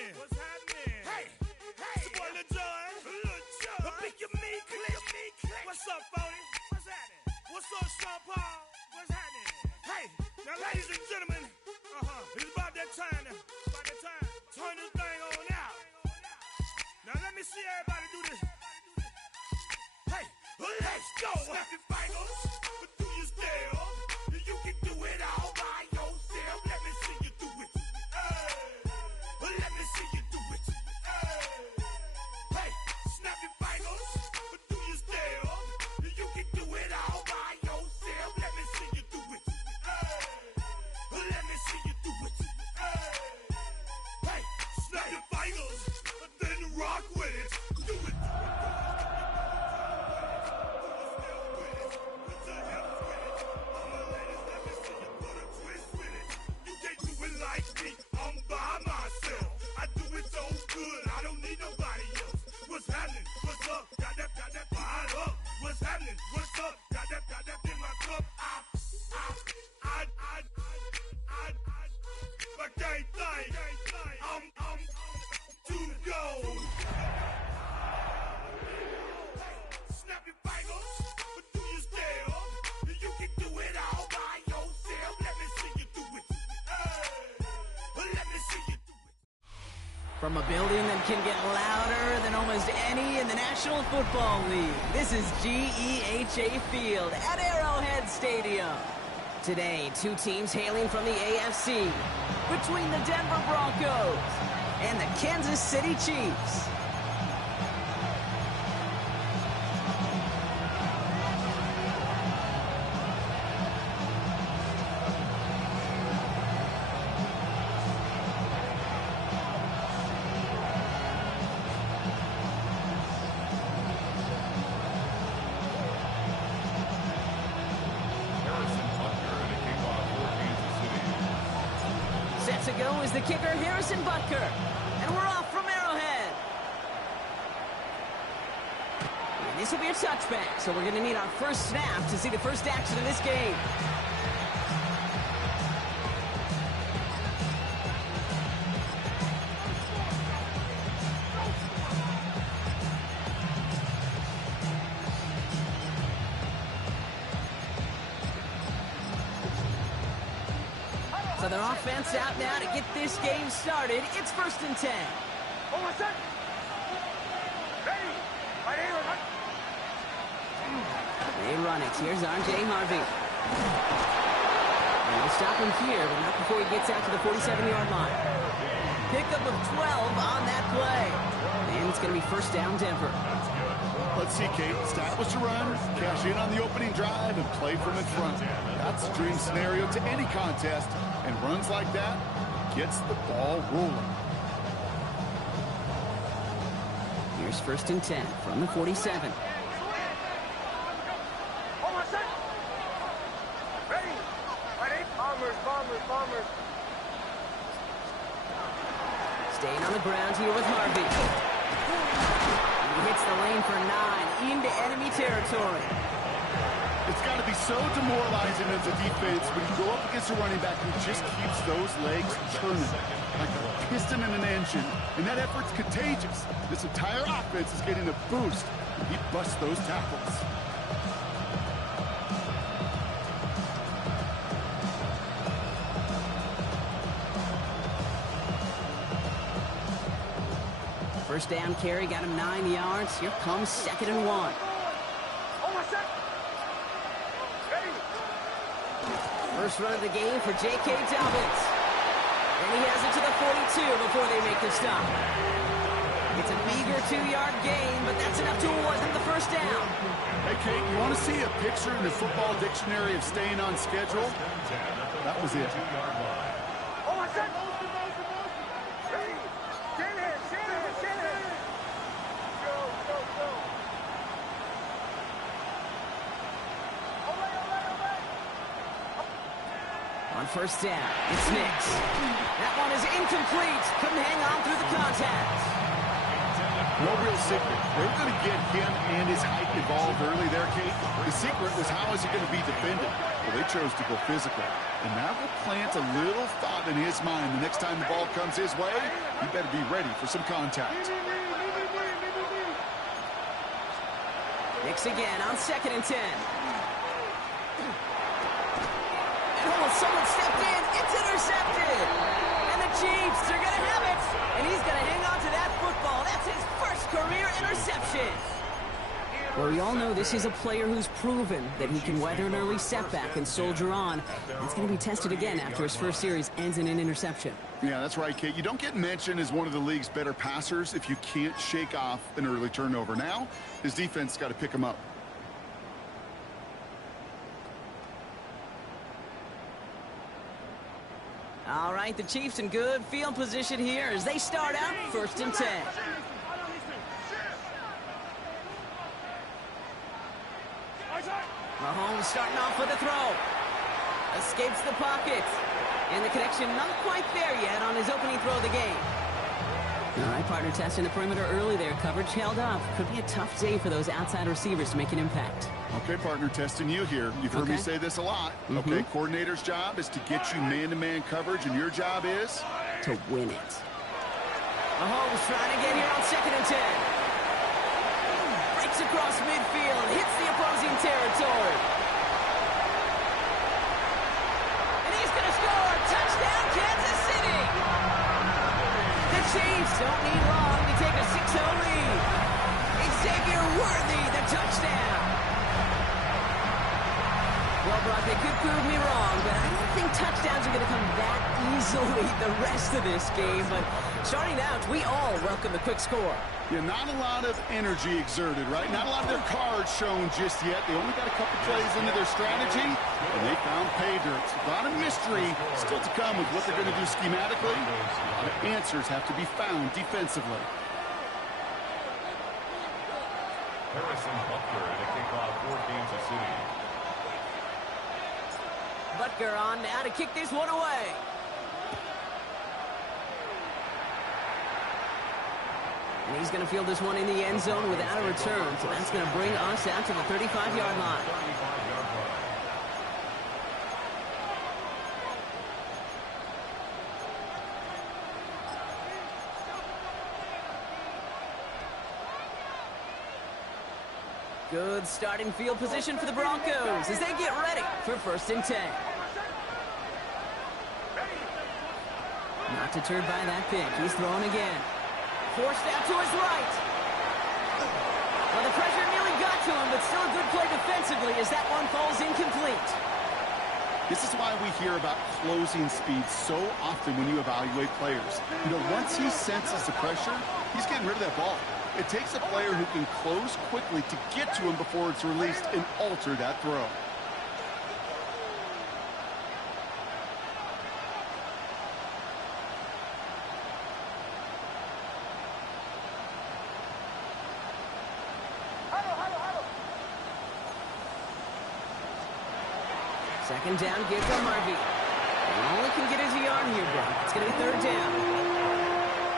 happening? What's happening? Hey, it's your boy Lil John. Pick your meat click. What's up, Phony? What's happening? What's up, Sean Paul? What's happening? Hey, now ladies and gentlemen, it's about that time. Turn this thing on out. Now let me see everybody do this. Hey, let's go. Snap your fingers, but do you still? You can do it all by yourself. Let me see you do it. Let me see you do it. Hey, snap your fingers, but do you still? You can do it all by yourself. Let me see you do it. Let me see you do it. Hey, snap your fingers, then rock with it. Do it. I'm by myself. I do it so good, I don't need nobody else. What's happening? What's up? Got that fired up. What's happening? What's up? Got that in my cup. I can't think. I'm to go. Snap your fingers, but do you still? You can do it all by yourself. Let me see you do it. Let me see you do it. From a building that can get louder than almost any in the National Football League, this is GEHA Field at Arrowhead Stadium. Today, two teams hailing from the AFC, between the Denver Broncos and the Kansas City Chiefs. Set to go is the kicker, Harrison Butker. And we're off from Arrowhead. And this will be a touchback, so we're going to need our first snap to see the first action of this game. So their offense out now to get this game started. It's 1st and 10. They run it. Here's R.J. Harvey. And they'll stop him here, but not before he gets out to the 47-yard line. Pickup of 12 on that play. And it's going to be 1st down Denver. Let's see, Kate. Stat was to run, cash in on the opening drive, and play from in front. That's the dream scenario to any contest, and runs like that gets the ball rolling. Here's 1st and 10 from the 47. Bombers. Staying on the ground here with Harvey. He hits the lane for 9 into enemy territory. It's got to be so demoralizing as a defense when you go up against a running back who just keeps those legs turning like a piston in an engine, and that effort's contagious. This entire offense is getting a boost, and he busts those tackles. First down carry got him 9 yards. Here comes 2nd and 1. First run of the game for J.K. Dobbins. And he has it to the 42 before they make the stop. It's a meager 2-yard gain, but that's enough to award them the first down. Hey, Kate, you want to see a picture in the football dictionary of staying on schedule? That was it. On first down, it's Nix. That one is incomplete. Couldn't hang on through the contact. No real secret. They're going to get him and his height involved early there, Kate. The secret was how is he going to be defended? Well, they chose to go physical. And that will plant a little thought in his mind. The next time the ball comes his way, he better be ready for some contact. Knicks again on 2nd and 10. And someone stepped in. It's intercepted. And the Chiefs are going to have it. And he's going to hang on to that football. That's his first career interception. Well, we all know this is a player who's proven that he can weather an early setback and soldier on. That's going to be tested again after his first series ends in an interception. Yeah, that's right, Kate. You don't get mentioned as one of the league's better passers if you can't shake off an early turnover. Now, his defense got to pick him up. All right, the Chiefs in good field position here as they start out 1st and 10. Mahomes starting off with a throw. Escapes the pocket. And the connection not quite there yet on his opening throw of the game. All right, partner, testing the perimeter early there. Coverage held up. Could be a tough day for those outside receivers to make an impact. Okay, partner, testing you here. You've heard me say this a lot. Okay, coordinator's job is to get you man-to-man coverage, and your job is? To win it. Mahomes trying to get here on 2nd and 10. Breaks across midfield, hits the opposing territory. And he's going to score. Touchdown, Kansas City. The Chiefs don't need long to take a 6-0 lead. Xavier Worthy, the touchdown. Well, Brock, they could prove me wrong, but I don't think touchdowns are going to come that easily the rest of this game. But starting out, we all welcome the quick score. Yeah, not a lot of energy exerted, right? Not a lot of their cards shown just yet. They only got a couple plays into their strategy, and they found pay dirt. A lot of mystery still to come with what they're going to do schematically. A lot of answers have to be found defensively. Harrison Butker to kick off for Kansas City. Butker on now to kick this one away. And he's going to field this one in the end zone without a return. So that's going to bring us out to the 35-yard line. Good starting field position for the Broncos as they get ready for 1st and 10. Not deterred by that pick. He's throwing again. Forced out to his right. Well, the pressure nearly got to him, but still a good play defensively as that one falls incomplete. This is why we hear about closing speed so often when you evaluate players. You know, once he senses the pressure, he's getting rid of that ball. It takes a player who can close quickly to get to him before it's released and alter that throw. Second down, give to Harvey. And all he can get is a yard here, Brock. It's going to be 3rd down.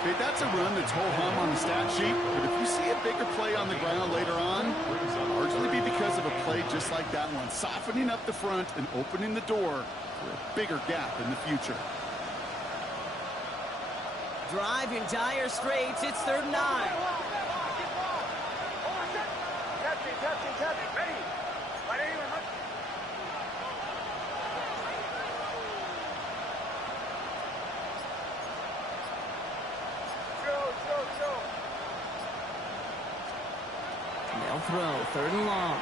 Okay, that's a run that's ho-hum on the stat sheet, but if you see a bigger play on the ground later on, it'll largely be because of a play just like that one, softening up the front and opening the door for a bigger gap in the future. Drive in dire straits. It's 3rd and 9. Ready. They'll throw 3rd and long.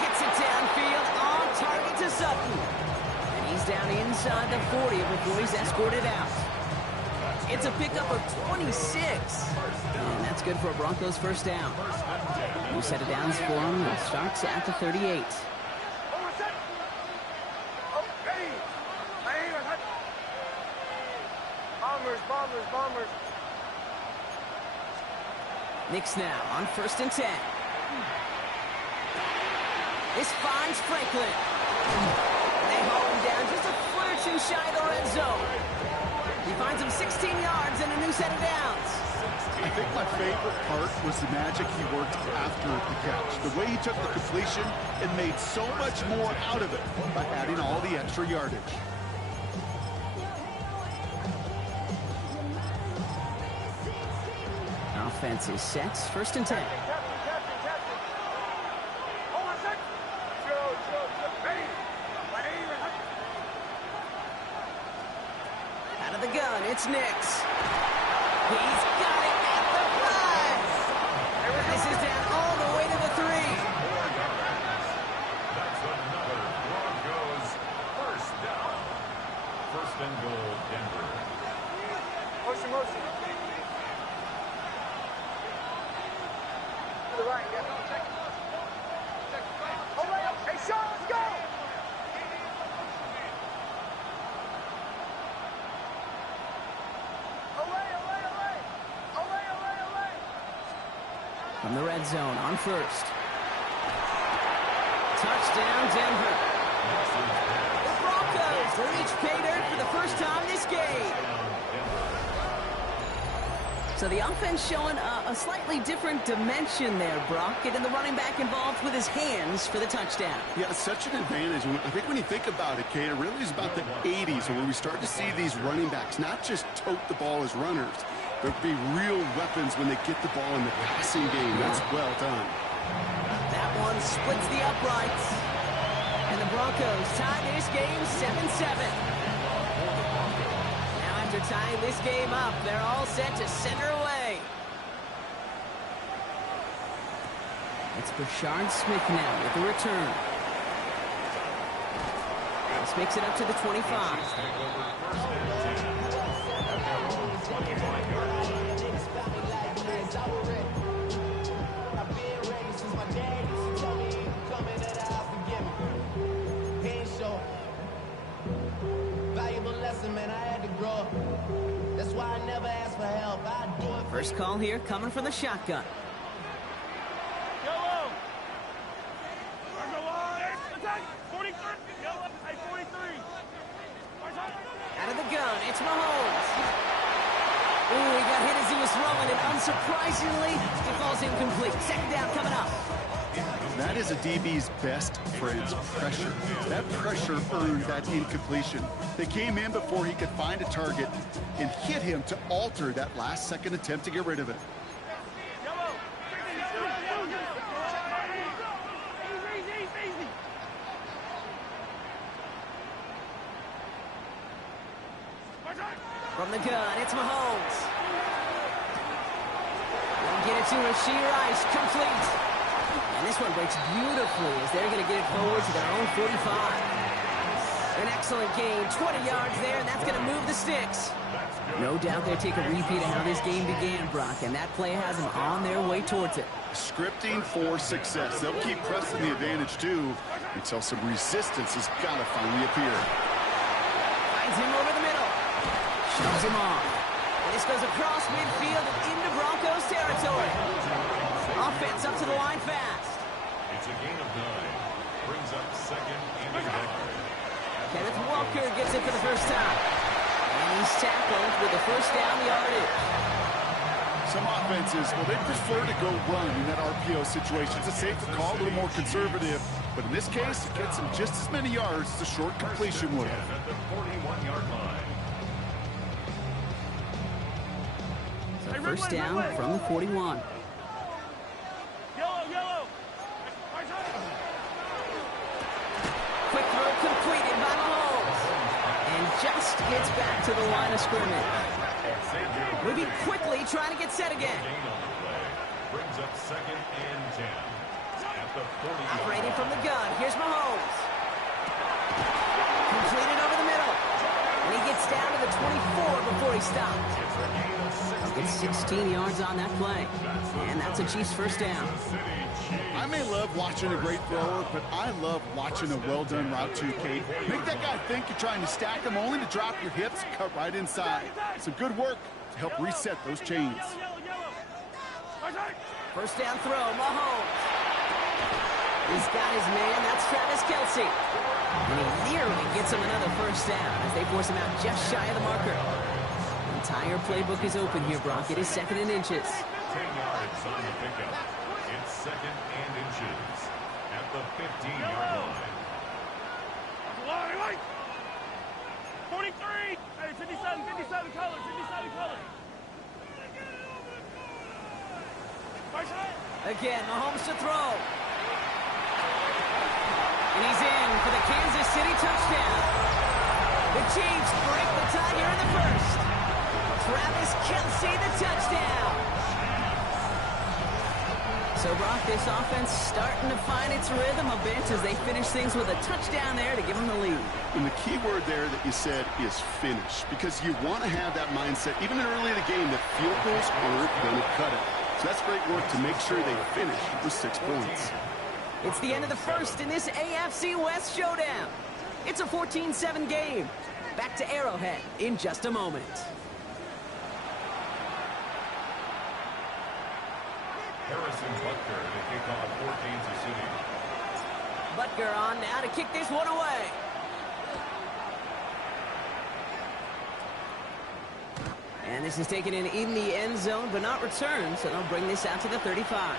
Hits it downfield on target to Sutton. And he's down inside the 40 before he's escorted out. It's a pickup of 26. And that's good for a Broncos 1st down. New set of downs for him. It starts at the 38. Bombers. Knicks now on 1st and 10. This finds Franklin. They haul him down just a foot or two shy of the red zone. He finds him 16 yards and a new set of downs. I think my favorite part was the magic he worked after the catch. The way he took the completion and made so much more out of it by adding all the extra yardage. Offense is set. 1st and 10. Out of the gun, it's Nix. He's got it at the 5. This is down all the way to the 3. That's another Broncos first down. 1st and goal, Denver. Motion. To the right, yeah. Check. Hold right up. Hey, Sean, let's go. From the red zone on 1st. Touchdown, Denver. The Broncos, they reach pay dirt for the first time this game. So the offense showing a slightly different dimension there, Brock. Getting the running back involved with his hands for the touchdown. Yeah, it's such an advantage. I think when you think about it, Kate, it really is about the 80s where we start to see these running backs not just tote the ball as runners. There'll be real weapons when they get the ball in the passing game. That's well done. That one splits the uprights. And the Broncos tie this game 7-7. Now after tying this game up, they're all set to center away. It's Brashard Smith now with the return. This makes it up to the 25. First call here coming from the shotgun. Yellow. Attack. 43. Yellow. Hey, 43. Out of the gun, it's Mahomes. Ooh, he got hit as he was throwing it. Unsurprisingly, it falls incomplete. 2nd down coming up. That is a DB's best friend's pressure. That pressure earned that incompletion. They came in before he could find a target and hit him to alter that last-second attempt to get rid of it. From the gun, it's Mahomes. They'll get it to Rashee Rice, complete. And this one breaks beautifully as they're going to get it forward to their own 45. An excellent gain, 20 yards there, and that's going to move the sticks. No doubt they'll take a repeat of how this game began, Brock, and that play has them on their way towards it. Scripting for success. They'll keep pressing the advantage, too, until some resistance has got to finally appear. Finds him over the middle. Shoves him off. And this goes across midfield and into Broncos territory. Offense up to the line fast. It's a gain of 9. Brings up 2nd and goal. Kenneth Walker gets it for the first time. And he's tackled with the first down yardage. Some offenses, well, they prefer to go run in that RPO situation. It's a safer call, a little more conservative. But in this case, it gets them just as many yards as a short completion would. At the 41-yard line. So first down from the 41. Yellow. Quick throw completed by Mahomes. And just gets back to the line of scrimmage. Moving quickly, trying to get set again. Gain on the play. Brings up 2nd and 10. At the 40. Operating from the gun. Here's Mahomes. Completed over the middle. And he gets down to the 24 before he stops. Gets 16 yards on that play. And that's a Chiefs first down. I may love watching a great thrower, but I love watching a well-done route too, Kate. Make that guy think you're trying to stack him only to drop your hips, cut right inside. Some good work to help reset those chains. First down throw, Mahomes. He's got his man, that's Travis Kelce. And he nearly gets him another first down as they force him out just shy of the marker. Entire playbook is open here, Brock. It is 2nd and inches. 10 yards on the pickup. It's 2nd and inches at the 15-yard line. 43! Hey, 57 colors, 57 colors. Again, Mahomes to throw. And he's in for the Kansas City touchdown. The Chiefs break the tie here in the first. Travis Kelce, the touchdown. So, Brock, this offense starting to find its rhythm a bit as they finish things with a touchdown there to give them the lead. And the key word there that you said is finish, because you want to have that mindset, even early in the game, that field goals aren't going to cut it. So that's great work to make sure they finish with 6 points. It's the end of the first in this AFC West showdown. It's a 14-7 game. Back to Arrowhead in just a moment. Harrison Butker to kick off for Kansas City. Butker on now to kick this one away. And this is taken in the end zone, but not returned, so they'll bring this out to the 35.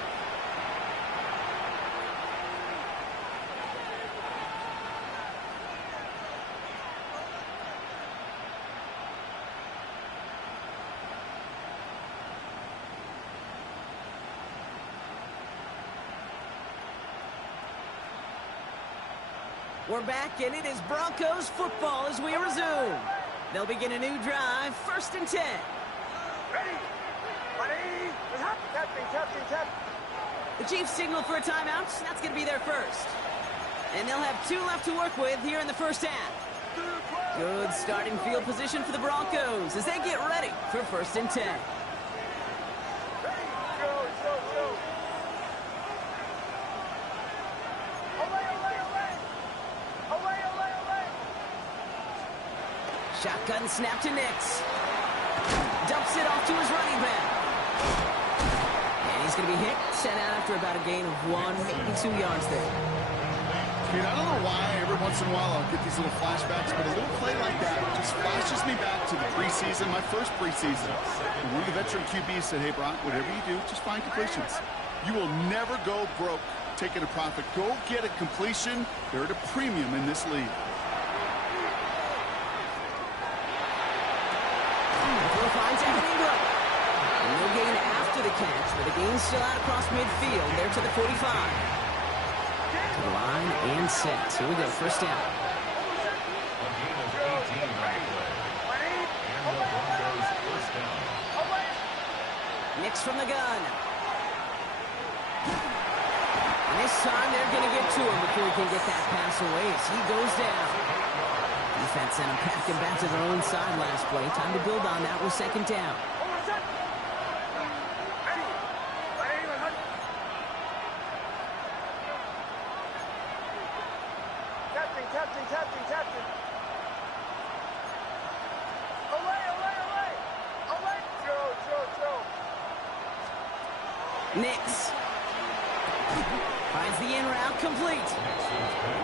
We're back, and it is Broncos football as we resume. They'll begin a new drive, 1st and 10. Ready. Ready. Captain. The Chiefs signal for a timeout. That's going to be their first. And they'll have 2 left to work with here in the first half. Good starting field position for the Broncos as they get ready for 1st and 10. Shotgun snap to Nix. Dumps it off to his running back. And he's going to be hit, set out after about a gain of 1, maybe 2 yards there. Dude, I don't know why every once in a while I'll get these little flashbacks, but a little play like that just flashes me back to the preseason, my first preseason. And one of the veteran QBs said, hey, Brock, whatever you do, just find completions. You will never go broke taking a profit. Go get a completion. They're at a premium in this league. Finds Evan Ingram. No gain after the catch, but the gain's still out across midfield. There to the 45. To the line and set. Here we go, 1st down. A gain of 18 on the play. And the Broncos 1st down. Nix from the gun. And this time they're going to get to him before he can get that pass away as he goes down. Defense sent him packing back to their own side last play. Time to build on that with 2nd down. Captain. Away. Joe. Nix. Finds the in route complete.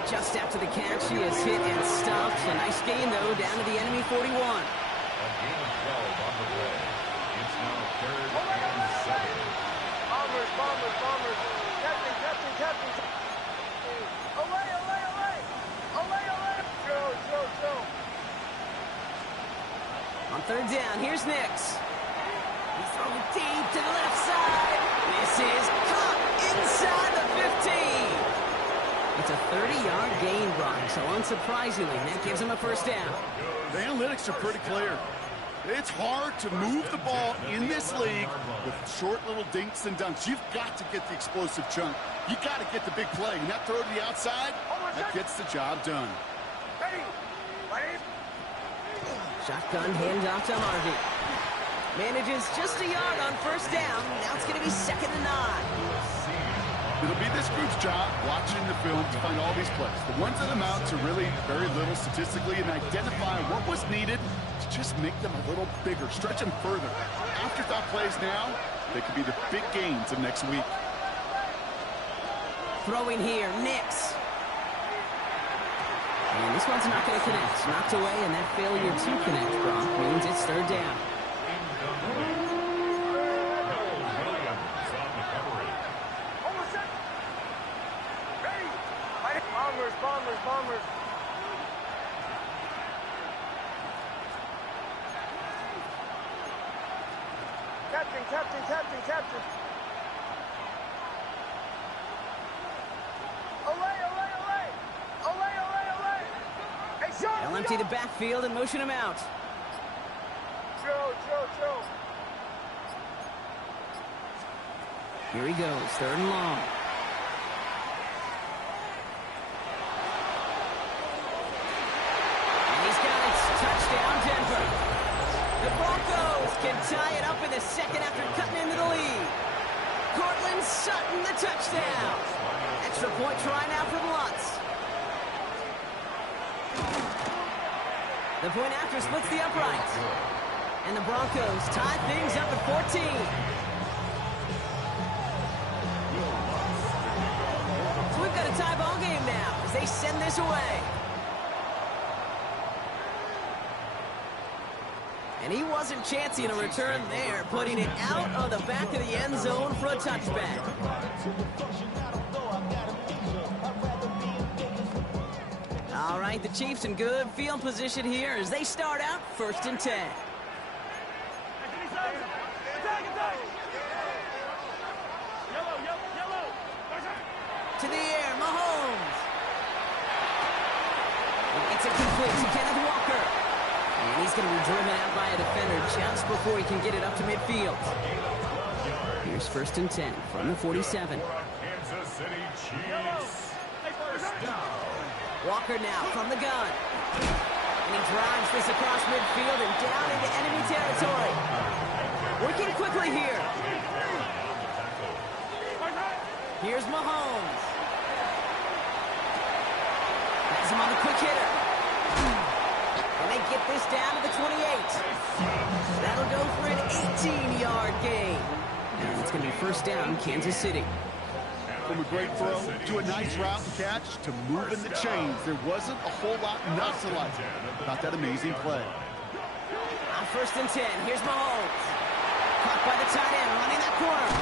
Just after the catch, he is hit and stopped. A nice gain, though, down to the enemy 41. A gain of 12 on the play. It's now 3rd and 7. Bombers. Captain. Away. Joe. On 3rd down, here's Nix. He's throwing deep to the left side. This is caught inside the 15. It's a 30-yard gain, Brock, so unsurprisingly, that gives him a 1st down. The analytics are pretty clear. It's hard to move the ball in this league with short little dinks and dunks. You've got to get the explosive chunk. You got to get the big play. And that throw to the outside, that gets the job done. Ready. Shotgun handoff to Harvey. Manages just a yard on 1st down. Now it's going to be 2nd and 9. It'll be this group's job watching the film to find all these plays. The ones that amount to really very little statistically and identify what was needed to just make them a little bigger, stretch them further. Afterthought plays now, they could be the big gains of next week. Throwing here, Nix. And this one's not going to connect. Knocked away, and that failure to connect, Brock, means it's 3rd down. Bombers. Captain. Olay. Hey, Sean, They'll empty the backfield and motion him out. Joe. Here he goes, 3rd and long. And he's got it. Touchdown, Denver. The Broncos can tie it up in the 2nd after cutting into the lead. Cortland Sutton, the touchdown. Extra point try now from Lutz. The point after splits the upright. And the Broncos tie things up at 14. So we've got a tie ball game now as they send this away. And he wasn't chancing a return there, putting it out of the back of the end zone for a touchback. All right, the Chiefs in good field position here as they start out 1st and 10. To the air, Mahomes. It's a complete to Kenneth Walker. And he's going to be driven out by a defender just before he can get it up to midfield. Here's 1st and 10 from the 47. Kansas City Chiefs. First down. Walker now from the gun. And he drives this across midfield and down into enemy territory. Working quickly here. Here's Mahomes. Has him on the quick hitter. And they get this down to the 28. That'll go for an 18-yard gain. And it's going to be 1st down, Kansas City. From a great throw to a nice route and catch to moving the chains, there wasn't a whole lot not to like about that amazing play. On 1st and 10, here's Mahomes. Caught by the tight end, running that corner.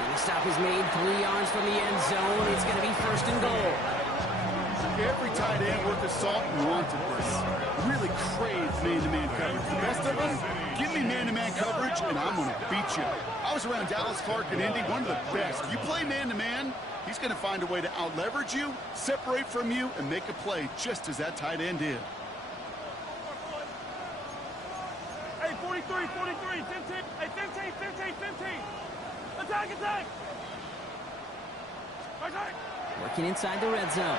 And the stop is made 3 yards from the end zone. It's going to be 1st and goal. Every tight end worth his salt and wanted this. Really craves man-to-man coverage. The best of them, give me man-to-man coverage, and I'm going to beat you. I was around Dallas Clark and Indy, one of the best. You play man-to-man, he's going to find a way to out-leverage you, separate from you, and make a play just as that tight end did. Hey, 43, 15. Hey, 15. Attack. Working inside the red zone.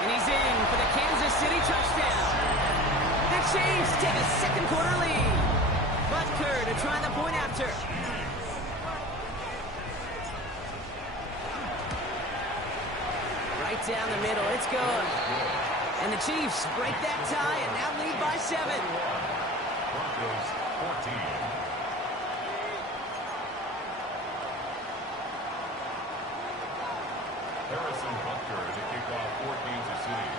And he's in for the Kansas City touchdown. The Chiefs take a 2nd quarter lead. Butker to try the point after. Right down the middle, it's good. And the Chiefs break that tie and now lead by 7. Broncos 14. Harrison Butker to kick off for Kansas City.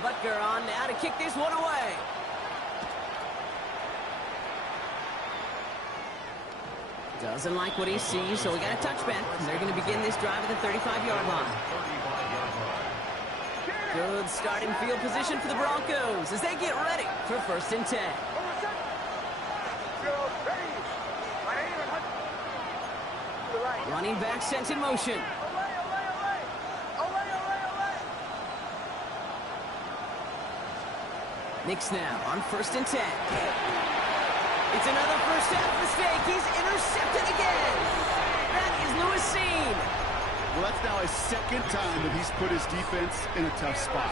Butker on now to kick this one away. Doesn't like what he sees, so we got a touchback. They're going to begin this drive at the 35-yard line. Good starting field position for the Broncos as they get ready for 1st and 10. Running back sent in motion. Knicks now on 1st and 10. It's another first half mistake. He's intercepted again. That is Lewis Seen. Well, that's now his 2nd time that he's put his defense in a tough spot.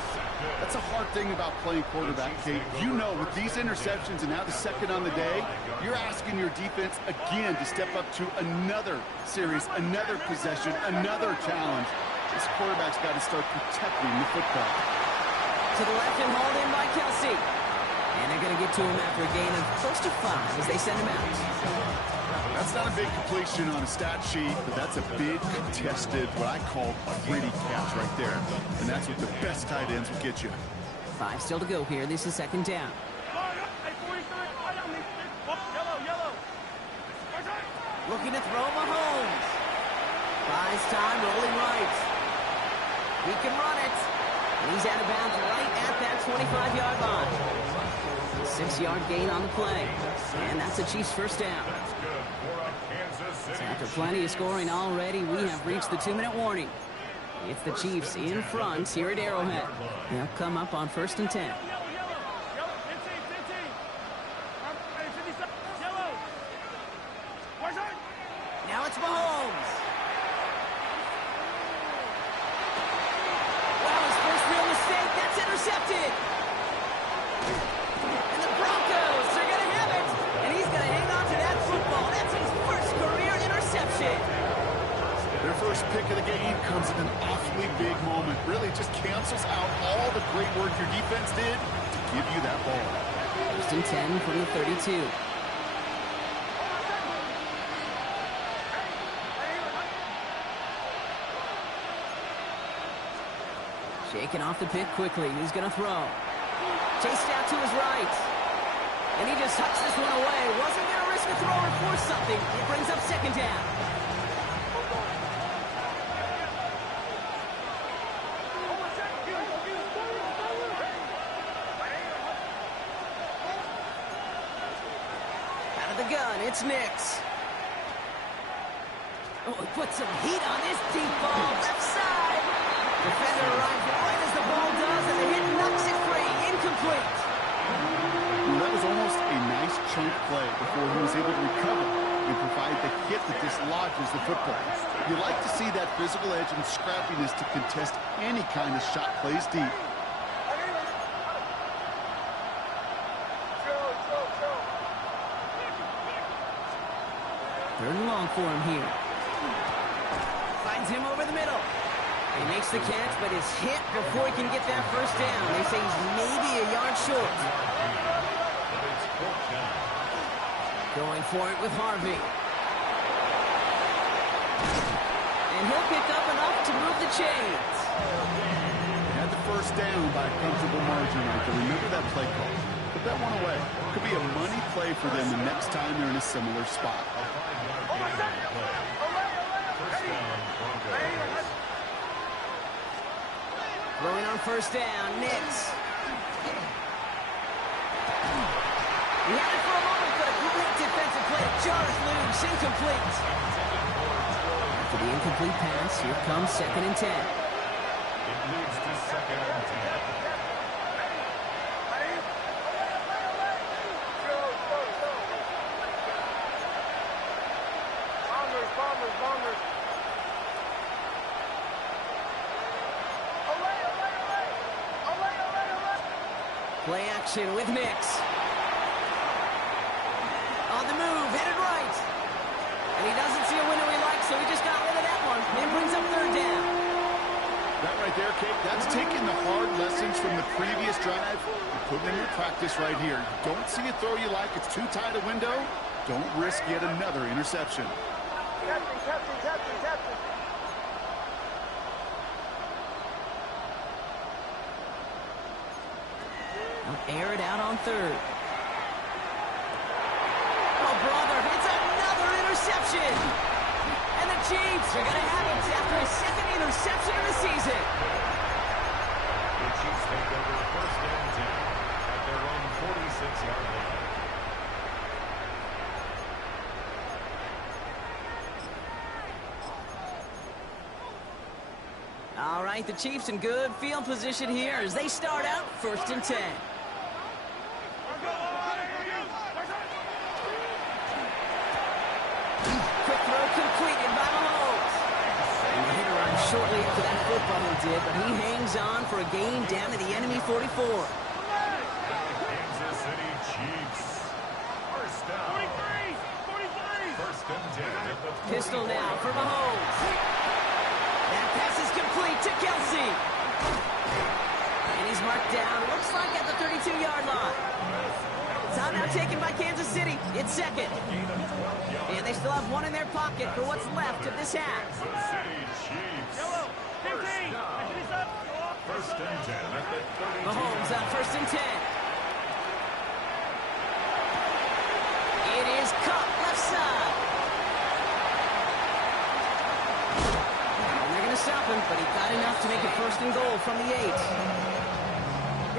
That's a hard thing about playing quarterback, Kate. You know, with these interceptions and now the 2nd on the day, you're asking your defense again to step up to another series, another possession, another challenge. This quarterback's got to start protecting the football. To the left and hauled in by Kelsey. And they're going to get to him after a gain of close to 5 as they send him out. That's not a big completion on a stat sheet, but that's a big contested, what I call gritty catch right there. And that's what the best tight ends will get you. 5 still to go here. This is 2nd down. Looking to throw Mahomes. Buys time, rolling right. He can run it. And he's out of bounds right at that 25-yard line. 6-yard gain on the play. And that's the Chiefs' first down. So after plenty of scoring already, we have reached the 2-minute warning. It's the Chiefs in front here at Arrowhead. They'll come up on 1st and 10. Now it's Mahomes. Wow, his first real mistake. That's intercepted. And the Broncos are going to have it. And he's going to hang on to that football. That's his first career interception. Their first pick of the game comes at an awfully big moment. Really just cancels out all the great work your defense did to give you that ball. 1st and 10 from the 32. Shaking off the pick quickly. He's going to throw. Chased out to his right. And he just tucks this one away. Wasn't going to risk a throw or force something. It brings up 2nd down. Out of the gun, it's Nix. Oh, he put some heat on this deep ball. Left side. Defender arrives right as the ball does, and the hit knocks it free. Incomplete. Well, that was almost a nice chunk play before he was able to recover and provide the hit that dislodges the football. You like to see that physical edge and scrappiness to contest any kind of shot plays deep. Third and long for him here. Finds him over the middle. He makes the catch, but is hit before he can get that first down. They say he's maybe a yard short. Going for it with Harvey. And he'll pick up enough to move the chains. Had the first down by a comfortable margin right there. Remember that play call. Put that one away. Could be a money play for them the next time they're in a similar spot. Throwing on 1st down, Nix. He had it for a moment, but a great defensive play. Jars loose, incomplete. After the incomplete pass, here comes 2nd and 10. It leads to 2nd and 10. Bombers. Play action with Nix. On the move, headed right. And he doesn't see a window he likes, so he just got rid of that one. And brings up 3rd down. That right there, Kate, that's taking the hard lessons from the previous drive and putting them into practice right here. Don't see a throw you like, it's too tight a window. Don't risk yet another interception. Captain. Air it out on 3rd. Oh, brother, it's another interception. And the Chiefs are going to have it after a 2nd interception of the season. The Chiefs take over 1st and 10 at their own 46-yard line. All right, the Chiefs in good field position here as they start out 1st and 10. Quick throw completed by Mahomes. And the hitter runs shortly after that football he did, but he hangs on for a gain down to the enemy 44. Kansas City Chiefs. First down. 1st and 10 at the 40. Pistol now for Mahomes. That pass is complete to Kelsey. And he's marked down, looks like at the 32-yard line. Time now taken by Kansas City. It's 2nd. And they still have one in their pocket for what's left of this half. Kansas City Chiefs. First and 10 at the 32. Mahomes on 1st and 10. It is caught left side. And they're going to stop him, but he got enough to make it first and goal from the 8.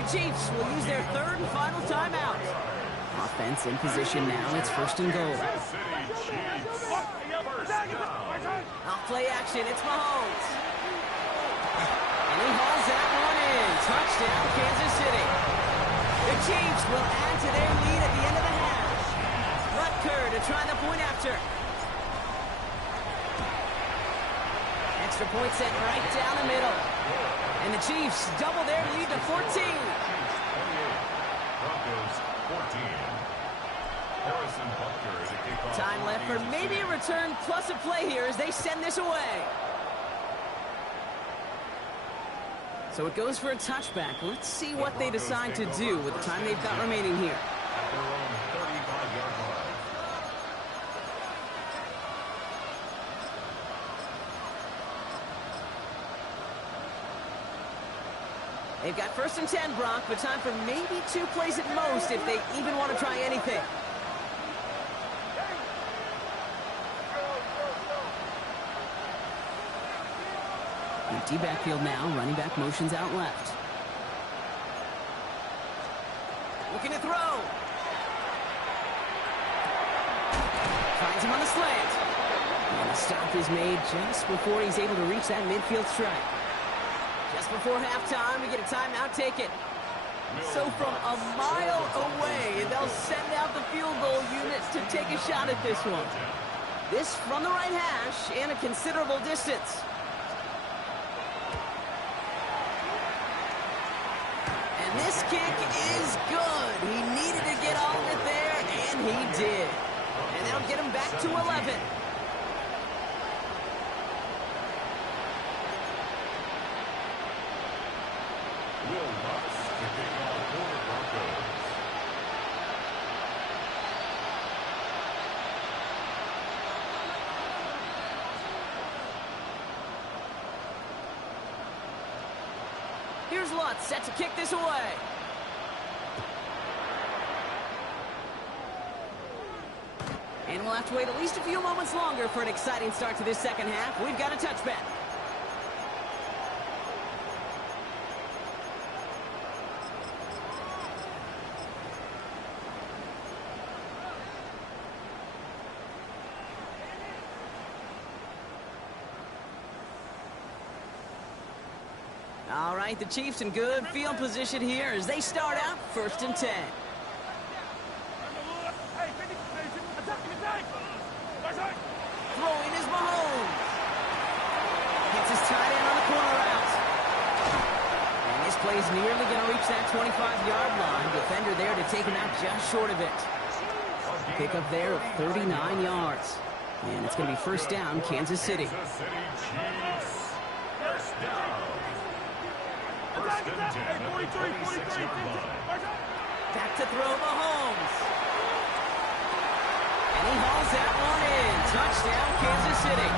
The Chiefs will use their third and final timeout. Offense in position now. It's first and goal. Off play action. It's Mahomes. And he hauls that one in. Touchdown, Kansas City. The Chiefs will add to their lead at the end of the half. Rutger to try the point after. Extra point set right down the middle. And the Chiefs double their lead to 14. Broncos 14. Harrison Butker to kick off. Time left for maybe a return plus a play here as they send this away. So it goes for a touchback. Let's see what they decide to do with the time they've got remaining here. At their own 35-yard line. They've got first and 10, Brock, but time for maybe 2 plays at most if they even want to try anything. Empty backfield now. Running back motions out left. Looking to throw. Finds him on the slant. And the stop is made just before he's able to reach that midfield strike. Just before halftime, we get a timeout taken. So from a mile away, they'll send out the field goal unit to take a shot at this one. This from the right hash and a considerable distance. And this kick is good. He needed to get all of it there, and he did. And that'll get him back to 11. Here's Lutz set to kick this away. And we'll have to wait at least a few moments longer for an exciting start to this second half. We've got a touchback. All right, the Chiefs in good field position here as they start out first and 10. Throwing is Mahomes. Gets his tight end on the corner route. And this play's nearly going to reach that 25-yard line. Defender there to take him out just short of it. Pick up there of 39 yards. And it's going to be first down, Kansas City. Kansas City Chiefs. First down. First and 10 at the 26-yard line. Back to throw Mahomes. And he hauls that one in. Touchdown, Kansas City.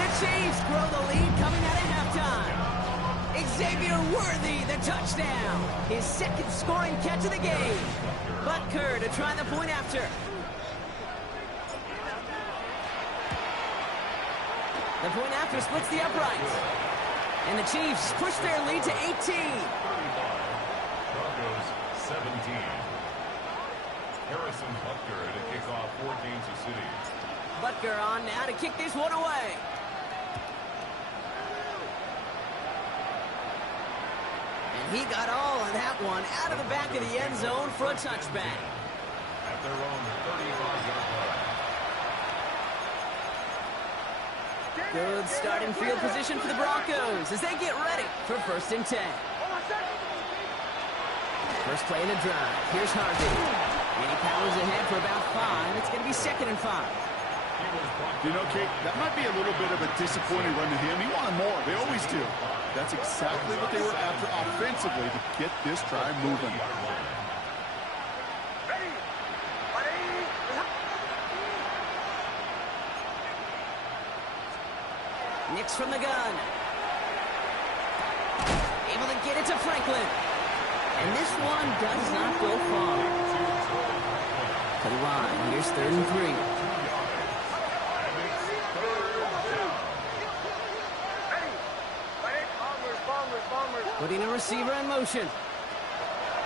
The Chiefs grow the lead coming out of halftime. Xavier Worthy, the touchdown. His second scoring catch of the game. Butker to try the point after. The point after splits the uprights. And the Chiefs push their lead to 18. 35. Broncos 17. Harrison Butker to kick off for Kansas City. Butker on now to kick this one away. And he got all of that one out of the back of the end zone for a touchback. At their own 35-yard line. Good starting field position for the Broncos as they get ready for first and 10. First play in the drive. Here's Harvey. And he powers ahead for about 5. It's going to be second and 5. You know, Kate, that might be a little bit of a disappointing run to him. He wanted more. They always do. That's exactly what they were after offensively to get this drive moving. Nix from the gun. Able to get it to Franklin. And this one does not go far. To the line. Here's third and 3. Putting a receiver in motion.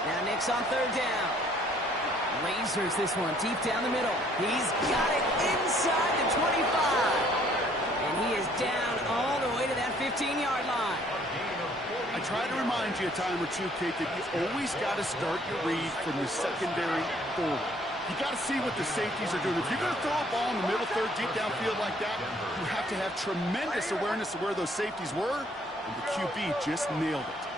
Now Nick's on third down. Lasers this one deep down the middle. He's got it inside the 25. And he is down all the way to that 15-yard line. I try to remind you a time or two, Kate, that you always got to start your read from the secondary forward. You got to see what the safeties are doing. If you're going to throw a ball in the middle third, deep downfield like that, you have to have tremendous awareness of where those safeties were, and the QB just nailed it.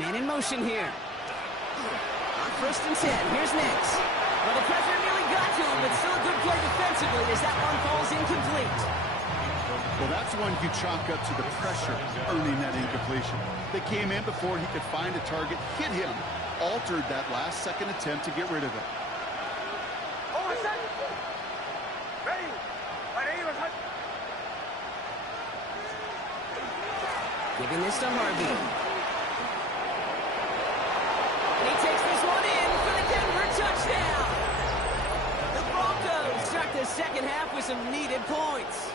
Man in motion here. On 1st and 10, here's Nix. Well, the pressure nearly got to him, but still a good play defensively as that one falls incomplete. Well, that's one you chalk up to the pressure earning that incompletion. They came in before he could find a target, hit him, altered that last-second attempt to get rid of it. Giving this to Harvey. And he takes this one in for the Denver touchdown. The Broncos start the second half with some needed points.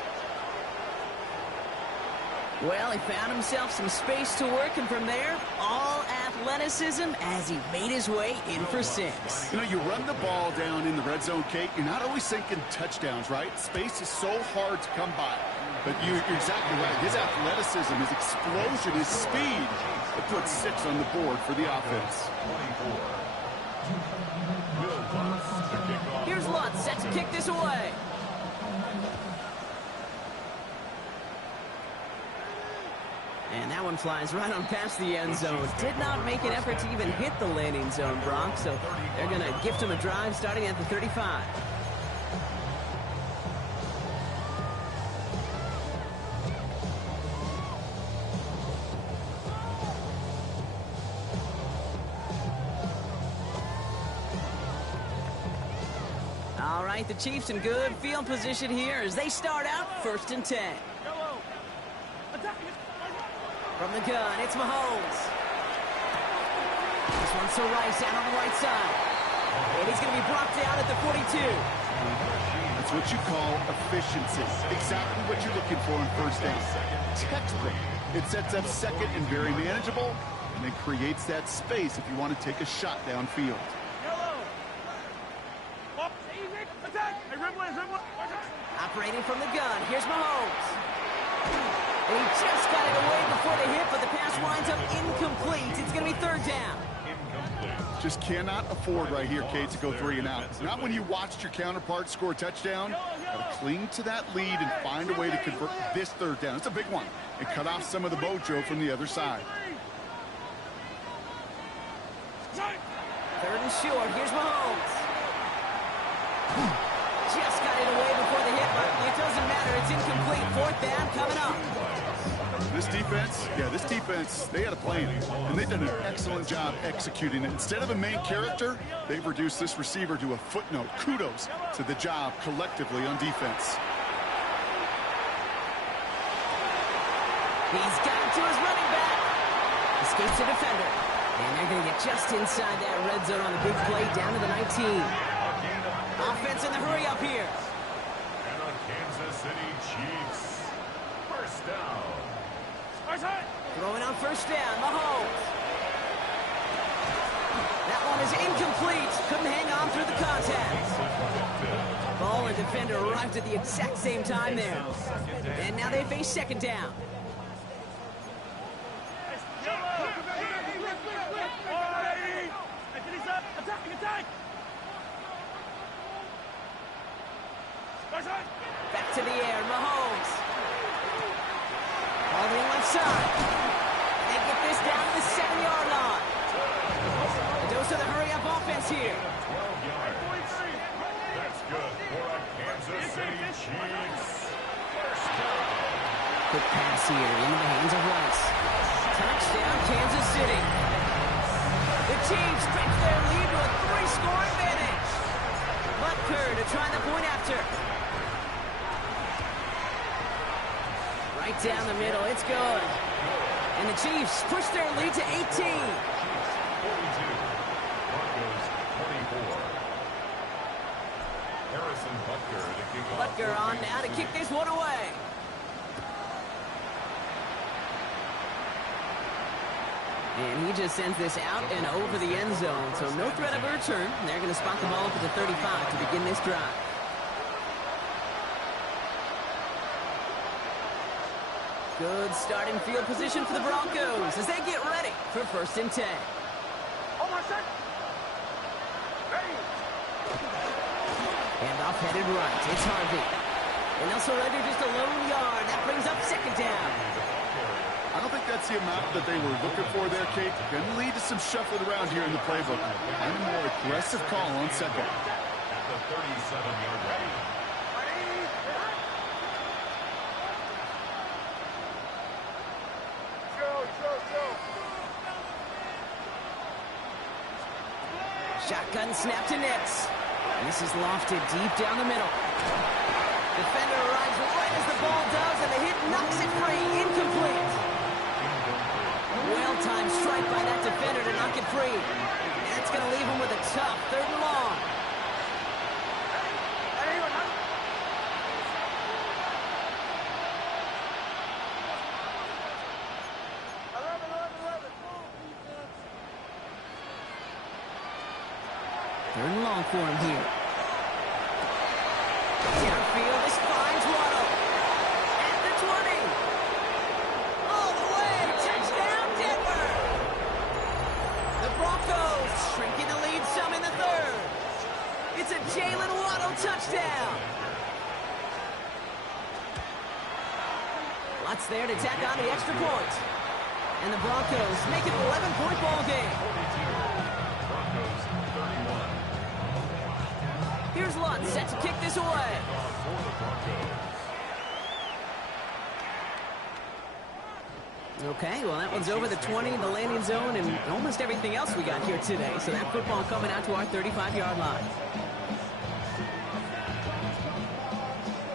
Well, he found himself some space to work, and from there, all athleticism as he made his way in for 6. You know, you run the ball down in the red zone, Kate, you're not always thinking touchdowns, right? Space is so hard to come by. But you're exactly right. His athleticism, his explosion, his speed, it puts 6 on the board for the offense. Here's Lutz set to kick this away. And that one flies right on past the end zone. Did not make an effort to even hit the landing zone, Brock, so they're going to gift him a drive starting at the 35. All right, the Chiefs in good field position here as they start out 1st and 10. From the gun, it's Mahomes. This one's to Rice out on the right side. And he's going to be brought down at the 42. That's what you call efficiency. Exactly what you're looking for in 1st down. Textbook. It sets up 2nd and very manageable, and then creates that space if you want to take a shot downfield. Operating from the gun, here's Mahomes. And he just got it away before the hit, but the pass winds up incomplete. It's going to be 3rd down. Just cannot afford right here, Kate, to go 3 and out. Not when you watched your counterpart score a touchdown. Got to cling to that lead and find a way to convert this 3rd down. It's a big one. And cut off some of the mojo from the other side. 3rd and short, here's Mahomes. Just got it away before the hit, but it doesn't matter. It's incomplete. 4th down coming up. This defense, they had a plan, and they've done an excellent job executing it. Instead of a main character, they've reduced this receiver to a footnote. Kudos to the job collectively on defense. He's got it to his running back. Escapes the defender. And they're going to get just inside that red zone on the big play down to the 19. Offense in the hurry up here. And on Kansas City Chiefs. 1st down. Throwing on 1st down, Mahomes. That one is incomplete. Couldn't hang on through the contact. Ball and defender arrived at the exact same time there. And now they face 2nd down. Back to the air, Mahomes. All the way left side. They get this down to the 7-yard line. A dose of the hurry-up offense here. 12 yards. That's good for a Kansas City Chiefs. 1st down. Quick pass here into the hands of Rice. Touchdown, Kansas City. The Chiefs stretch their lead to a 3-score advantage. Butker to try the point after. Right down the middle, it's good. And the Chiefs push their lead to 18. 42. Broncos 24. Harrison Butker to kick off. Butker on now to kick this one away. And he just sends this out and over the end zone, so no threat of a return. They're going to spot the ball up at the 35 to begin this drive. Good starting field position for the Broncos as they get ready for 1st and 10. And off headed right, it's Harvey. And they'll surrender just a lone yard. That brings up 2nd down. I don't think that's the amount that they were looking for there, Kate. Going to lead to some shuffling around here in the playbook. And a more aggressive call on 2nd. At the 37-yard line. Shotgun snap to Nix. And this is lofted deep down the middle. Defender arrives right as the ball does, and the hit knocks it free. Incomplete. Well-timed strike by that defender to knock it free. And that's going to leave him with a tough 3rd and long. Third and long for him here. Downfield, this finds Waddle. At the 20. All the way. Touchdown, Denver. The Broncos shrinking the lead some in the 3rd. It's a Jalen Waddle touchdown. Lots there to tack on the extra point. And the Broncos make it an 11-point ball game. Broncos 31. Here's Lutz set to kick this away. Okay, well, that one's over the 20, the landing zone, and almost everything else we got here today. So that football coming out to our 35-yard line.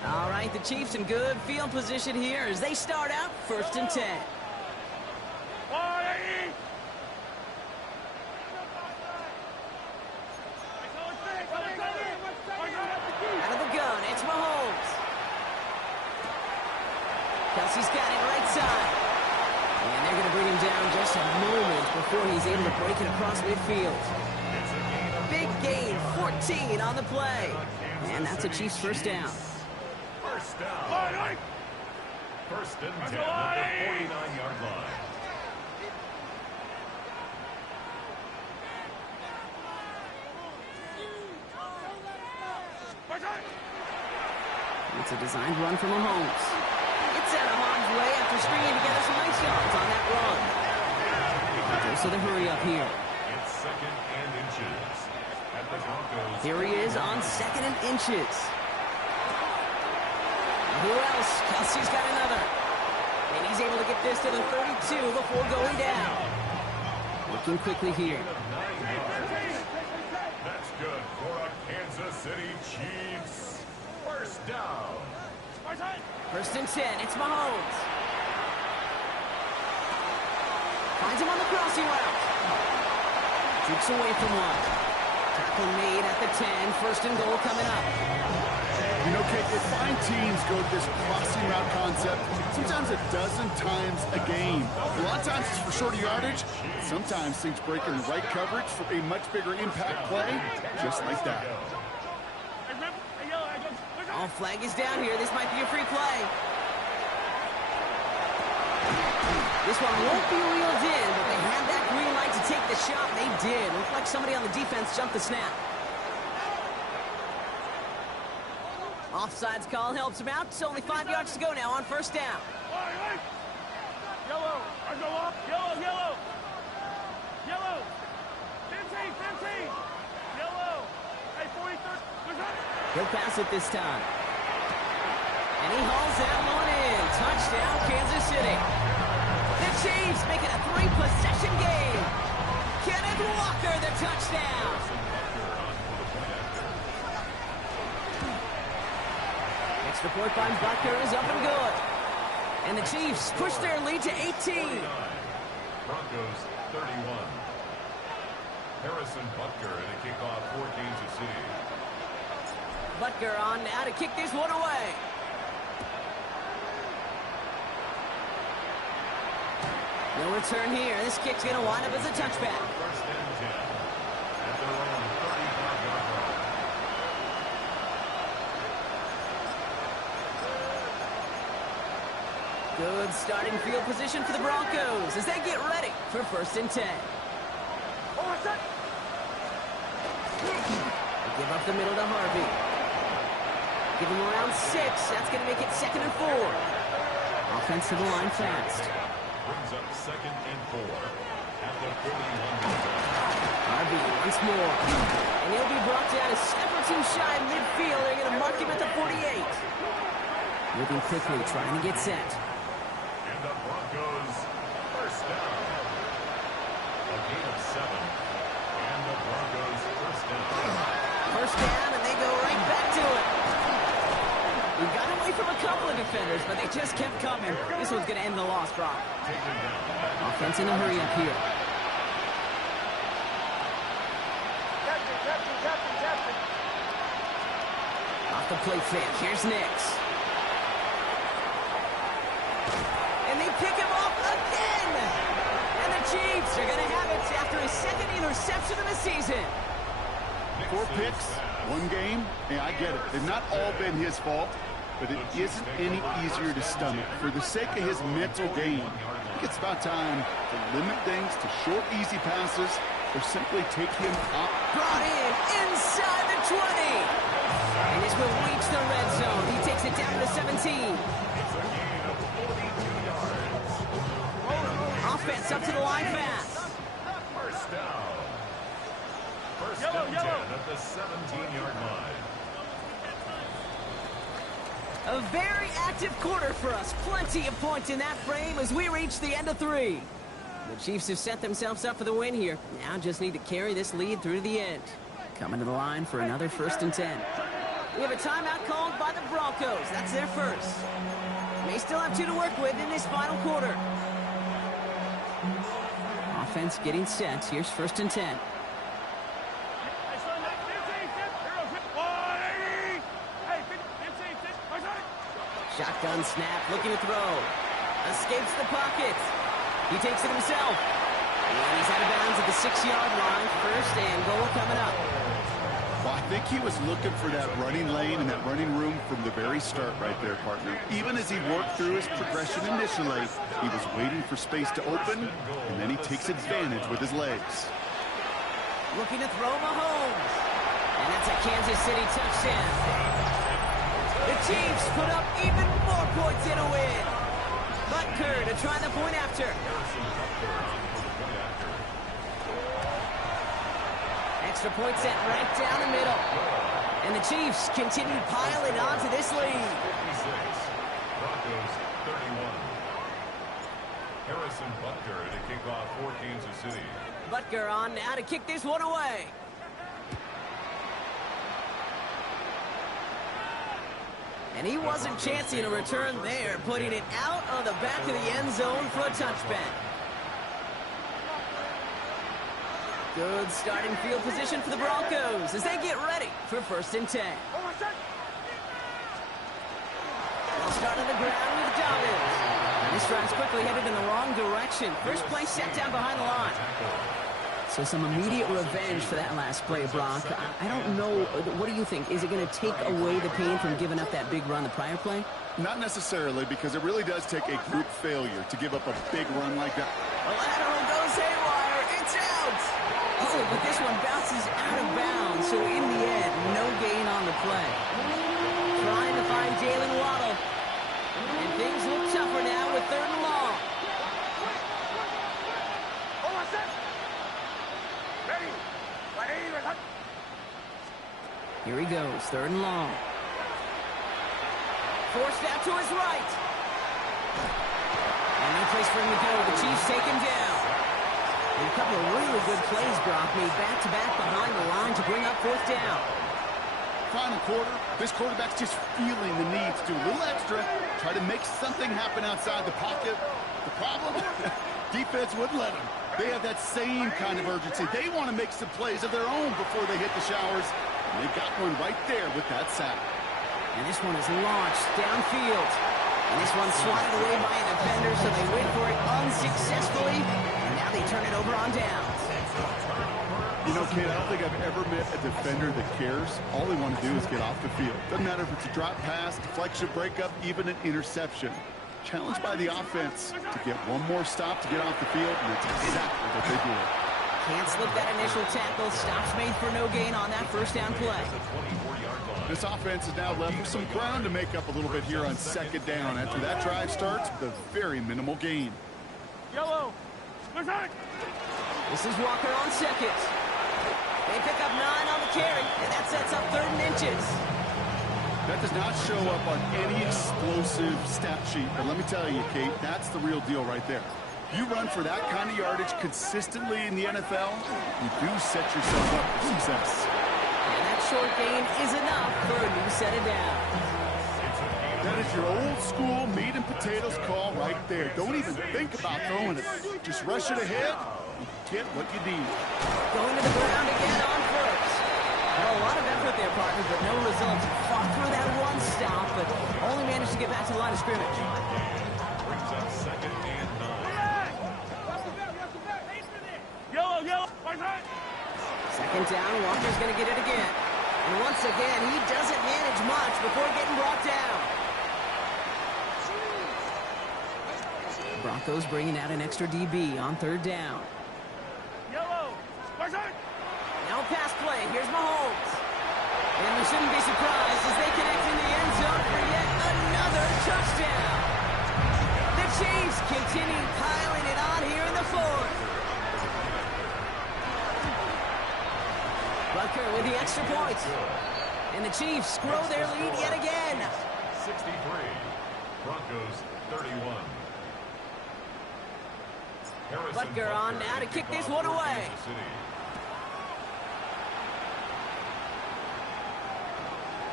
All right, the Chiefs in good field position here as they start out 1st and 10. Out of the gun, it's Mahomes. Kelsey's got it right side. And they're going to bring him down just a moment before he's able to break it across midfield. Big gain, 14 on the play. And that's a Chiefs 1st down. 1st down. 1st and 10 at the 49-yard line. It's a designed run from Mahomes. It's out of harm's way after stringing together some nice yards on that run. Goes to the hurry up here. It's 2nd and inches. At the Broncos. Here he is on 2nd and inches. Who else? Kelsey's got another. And he's able to get this to the 32 before going down. Working quickly here. That's good for a Kansas City Chiefs. 1st down. 1st and 10. It's Mahomes. Finds him on the crossing route. Jukes away from one. Tackle made at the 10. 1st and goal coming up. You know, Kate, if fine teams go to this crossing route concept, sometimes a dozen times a game. A lot of times it's for shorter yardage. Sometimes things break in the right coverage for a much bigger impact play, just like that. All flag is down here. This might be a free play. This one won't be reeled in, but they had that green light to take the shot. They did. Looked like somebody on the defense jumped the snap. Offsides call helps him out. It's only 5 yards to go now on 1st down. Yellow. I go up. Yellow. Yellow. 15. Yellow. Hey, 43. He'll pass it this time. And he hauls that one in. Touchdown, Kansas City. The Chiefs make it a 3-possession game. Kenneth Walker, the touchdown. Extra point by Butker is up and good. And the Chiefs push their lead to 18. Broncos 31. Harrison Butker in a kickoff for Kansas City. Butker on now to kick this one away. No They'll return here. This kick's going to wind up as a touchback. First and 10 at their own 35-yard line. Good starting field position for the Broncos as they get ready for first and 10. They give up the middle to Harvey. Give him around 6. That's going to make it 2nd and 4. Offense to the line fast. Brings up 2nd and 4 at the 41-yard line. Harvey once more. And he'll be brought down a step or two shy in midfield. They're going to mark him at the 48. Moving quickly, trying to get set. And the Broncos first down. A gain of 7. And the Broncos first down. First down, and they go right back to it. We got away from a couple of defenders, but they just kept coming. This one's going to end the loss, Brock. Offense in a hurry up here. Off the play fake. Here's Nix. And they pick him off again. And the Chiefs are going to have it after his 2nd interception of the season. 4 picks, 1 game. Yeah, I get it. They've not all been his fault, but it isn't any easier to stomach. For the sake of his mental game, I think it's about time to limit things to short, easy passes or simply take him up. Brought in inside the 20. And this will reach the red zone. He takes it down to 17. It's a gain of 42 yards. Offense up to the line fast. First down. First and 10 at the 17-yard line. A very active quarter for us. Plenty of points in that frame as we reach the end of 3. The Chiefs have set themselves up for the win here. Now just need to carry this lead through to the end. Coming to the line for another first and 10. We have a timeout called by the Broncos. That's their first. May still have 2 to work with in this final quarter. Offense getting set. Here's first and 10. Shotgun snap, looking to throw. Escapes the pocket. He takes it himself. And he's out of bounds at the 6-yard line. First and goal coming up. Well, I think he was looking for that running lane and that running room from the very start right there, partner. Even as he worked through his progression initially, he was waiting for space to open, and then he takes advantage with his legs. Looking to throw Mahomes. And that's a Kansas City touchdown. The Chiefs put up even more points in a win. Butker to try the point after. Extra point set right down the middle. And the Chiefs continue piling onto this lead. 56. Broncos 31. Harrison Butker to kick off for Kansas City. Butker on now to kick this one away. And he wasn't chancing a return there, putting it out of the back of the end zone for a touchback. Good starting field position for the Broncos as they get ready for first and 10. They'll start on the ground with Dobbins. And this drive's quickly headed in the wrong direction. First play set down behind the line. So some immediate revenge for that last play, Brock. I don't know. What do you think? Is it going to take away the pain from giving up that big run the prior play? Not necessarily, because it really does take a group failure to give up a big run like that. The lateral goes haywire. It's out. Oh, but this one bounces out of bounds. So in the end, no gain on the play. Trying to find Jalen Waddle. And things look tougher now with 3rd and long. Here he goes, 3rd and long. Forced out to his right. And no place for him to go. The Chiefs take him down. And a couple of really good plays, Brock, made back-to-back behind the line to bring up 4th down. Final quarter, this quarterback's just feeling the need to do a little extra, try to make something happen outside the pocket. The problem? Defense wouldn't let him. They have that same kind of urgency. They want to make some plays of their own before they hit the showers. And they got one right there with that sack. And this one is launched downfield. And this one's swatted away by a defender, so they wait for it unsuccessfully. And now they turn it over on downs. You know, Kate, I don't think I've ever met a defender that cares. All they want to do is get off the field. Doesn't matter if it's a drop pass, deflection, breakup, even an interception. Challenged by the offense to get one more stop to get off the field, and that's exactly what they do. Can't slip that initial tackle. Stops made for no gain on that first down play. This offense is now left with some ground to make up a little bit here on second down after that drive starts with a very minimal gain. Yellow. This is Walker on second. They pick up 9 on the carry, and that sets up 3rd and inches. That does not show up on any explosive stat sheet, but let me tell you, Kate, that's the real deal right there. You run for that kind of yardage consistently in the NFL, you do set yourself up for success. And that short gain is enough for a new set of downs. That is your old school meat and potatoes call right there. Don't even think about throwing it. Just rush it ahead and get what you need. Going to the ground again on first. Well, a lot of effort there, partner, but no results. Fought through that one stop, but only managed to get back to the line of scrimmage. Brings up 2nd and 9. Yellow. Second down, Walker's going to get it again. And once again, he doesn't manage much before getting brought down. Broncos bringing out an extra DB on 3rd down. Yellow. Now pass play. Here's Mahomes. And we shouldn't be surprised as they connect in the end zone for yet another touchdown. The Chiefs continue piling it on here in the 4th. Butker with the extra point. And the Chiefs grow their lead yet again. 63. Broncos 31. Butker on now to kick this one away.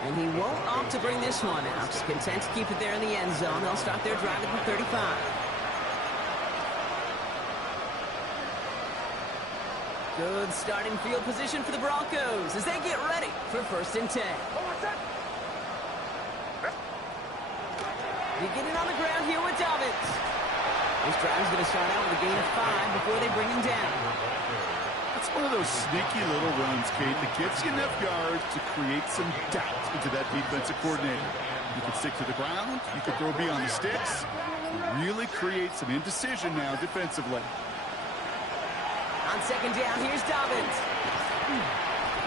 And he won't opt to bring this one out. Content to keep it there in the end zone. They'll start their drive at the 35. Good starting field position for the Broncos as they get ready for 1st and 10. Beginning on the ground here with Dobbins. This drive's going to start out with a gain of 5 before they bring him down. It's one of those sneaky little runs, Kate, that gets you enough yards to create some doubt into that defensive coordinator. You can stick to the ground, you can throw beyond the sticks, really create some indecision now defensively. On 2nd down, here's Dobbins.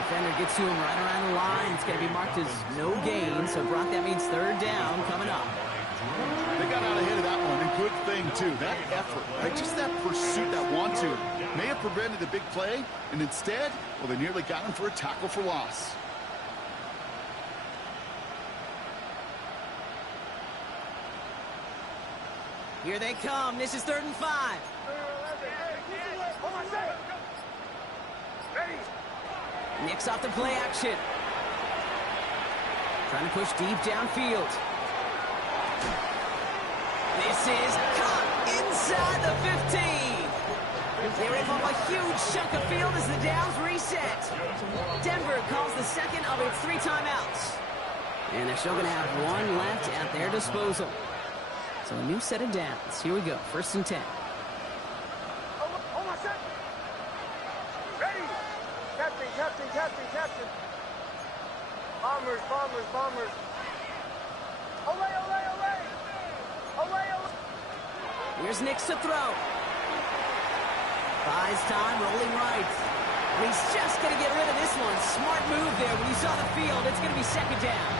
Defender gets to him right around the line. It's going to be marked as no gain, so Brock, that means 3rd down coming up. They got out ahead of that one, and good thing, too. That effort, right? Just that pursuit, that want-to, may have prevented the big play, and instead, well, they nearly got him for a tackle for loss. Here they come. This is 3rd and 5. Nick's off the play action. Trying to push deep downfield. This is caught inside the 15. They rip up a huge chunk of field as the downs reset. Denver calls the second of its 3 timeouts. And they're still going to have 1 left at their disposal. So a new set of downs. Here we go. 1st and 10. Bombers. Here's Nix to throw. Buys time, rolling right. And he's just going to get rid of this one. Smart move there. When you saw the field, it's going to be 2nd down.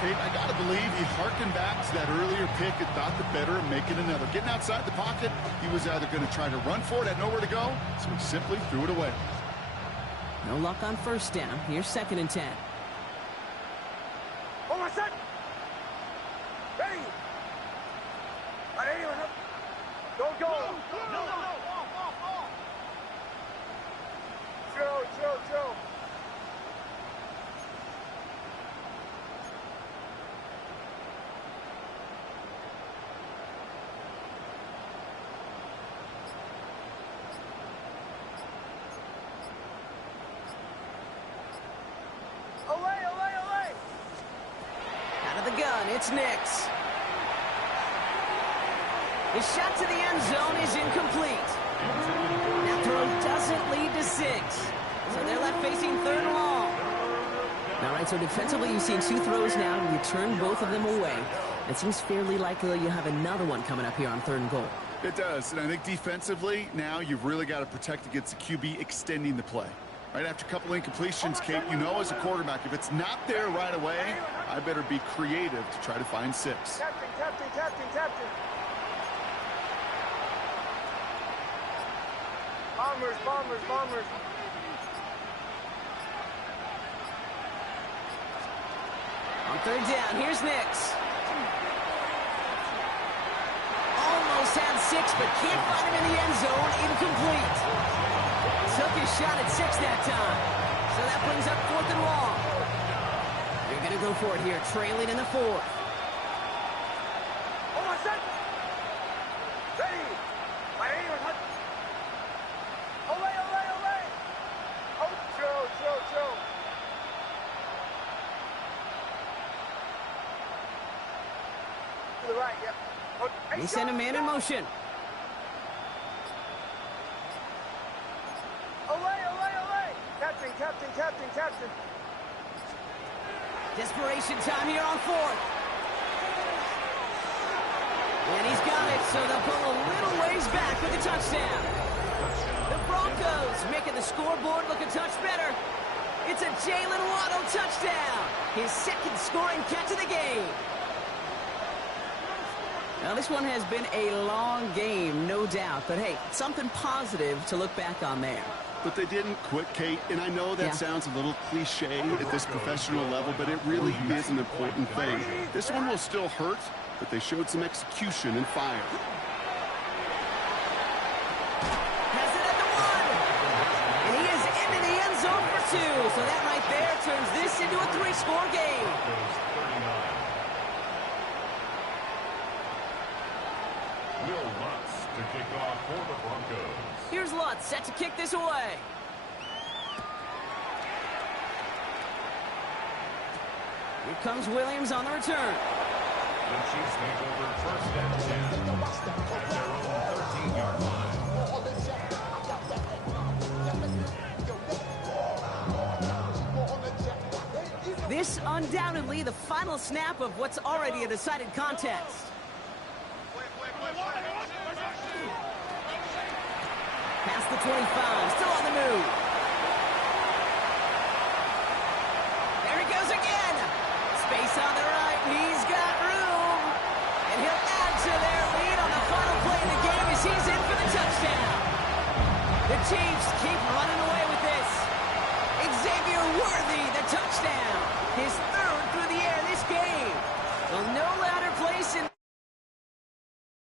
Kate, I got to believe he harkened back to that earlier pick and thought the better of making another. Getting outside the pocket, he was either going to try to run for it, had nowhere to go, so he simply threw it away. No luck on 1st down. Here's 2nd and 10. Joe. Out of the gun, it's Nix. His shot to the end zone is incomplete. That throw doesn't lead to 6. So they're left facing 3rd and long. All right, so defensively you've seen 2 throws now. You turn both of them away. It seems fairly likely you have another one coming up here on 3rd and goal. It does, and I think defensively, now you've really got to protect against the QB extending the play. Right after a couple incompletions, Kate, you know as a quarterback, if it's not there right away, I better be creative to try to find 6. Captain. Bombers. On 3rd down, here's Nix. Almost had 6, but can't find him in the end zone. Incomplete. Took his shot at 6 that time. So that brings up 4th and long. They're going to go for it here, trailing in the 4th. Almost set. Ready. Olay. Oh, Joe. To the right, yep. They send a man in motion. Olay. Captain. Desperation time here on 4th. And he's got it, so they'll pull a little ways back with the touchdown. The Broncos making the scoreboard look a touch better. It's a Jalen Waddle touchdown. His 2nd scoring catch of the game. Now, this one has been a long game, no doubt. But, hey, something positive to look back on there. But they didn't quit, Kate, and I know that sounds a little cliche at this professional level, but it really is an important thing. This one will still hurt, but they showed some execution and fire. Has it at the 1. And he is into the end zone for 2. So that right there turns this into a 3-score game. Will Lutz to kick off for the Broncos. Here's Lutz set to kick this away. Here comes Williams on the return. The Chiefs take over 1st and 10 at their own 13-yard line. This undoubtedly the final snap of what's already a decided contest. Past the 25, still on the move. There he goes again. Space on the right, he's got room. And he'll add to their lead on the final play of the game as he's in for the touchdown. The Chiefs keep running away with this. Xavier Worthy, the touchdown. His 3rd through the air this game. Well, no louder place in